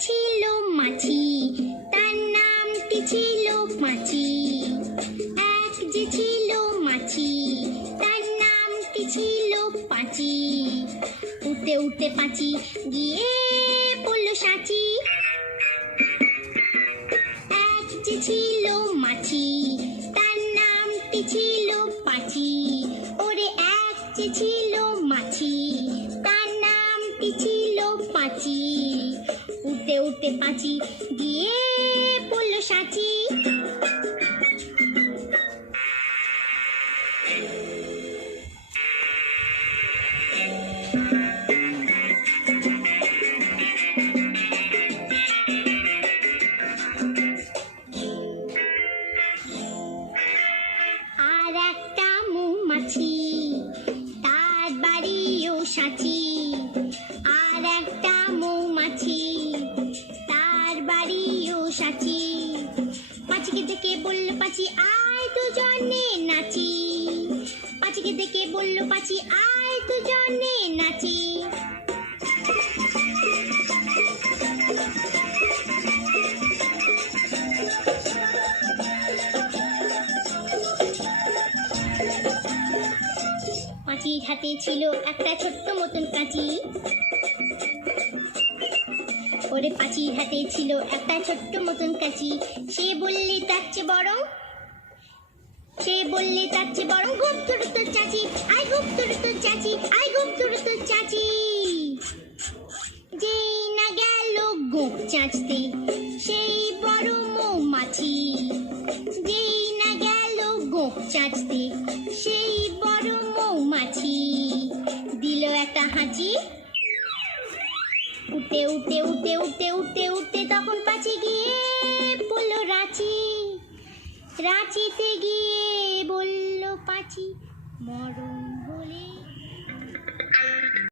ছিল মাছি, তার নামটি ছিল পাঁচি। এক যে ছিল মাছি, তার নামটি ছিল পাঁচি। উঠতে উঠতে পাঁচি গিয়ে পড়ল সাঁচি। এক যে ছিল মাছি, তার নামটি ছিল পাঁচি। ওরে এক যে ছিল মাছি, তার নামটি ছিল পাঁচি। উঠতে উঠতে পাঁচি গিয়ে পড়ল সাঁচি। আর একটা মৌমাছি, তার বাড়িও সাঁচি। আর একটা মৌমাছি, তার বাড়িও সাঁচি। পাঁচিকে দেখে বলল পাঁচি আয় দুজনে নাচি। পাঁচিকে দেখে বলল পাঁচি আয় দুজনে নাচি। পাঁচির হাতে ছিল একটা ছোট্ট মতন কাঁচি। ওরে পাঁচির হাতে ছিল একটা ছোট্ট মতন কাঁচি। সে বললে তার চেয়ে বরং, সে বললে তার চেয়ে বরং গুপ ধরে তোর চাচি। আয় গুপ ধরে তোর চাচি, আয় গুপ ধরে তোর চাচি। যেই না গেল গোপ চাঁচতে সেই বড় মৌমাছি। যেই না গেল গোপ চাঁচতে সেই বড় মৌমাছি। দিল একটা হাঁচি। উঠতে উঠতে উঠতে উঠতে উঠতে উঠতে তখন পাঁচি গিয়ে বলল রাঁচি। রাঁচিতে গিয়ে বলল পাঁচি মরণ।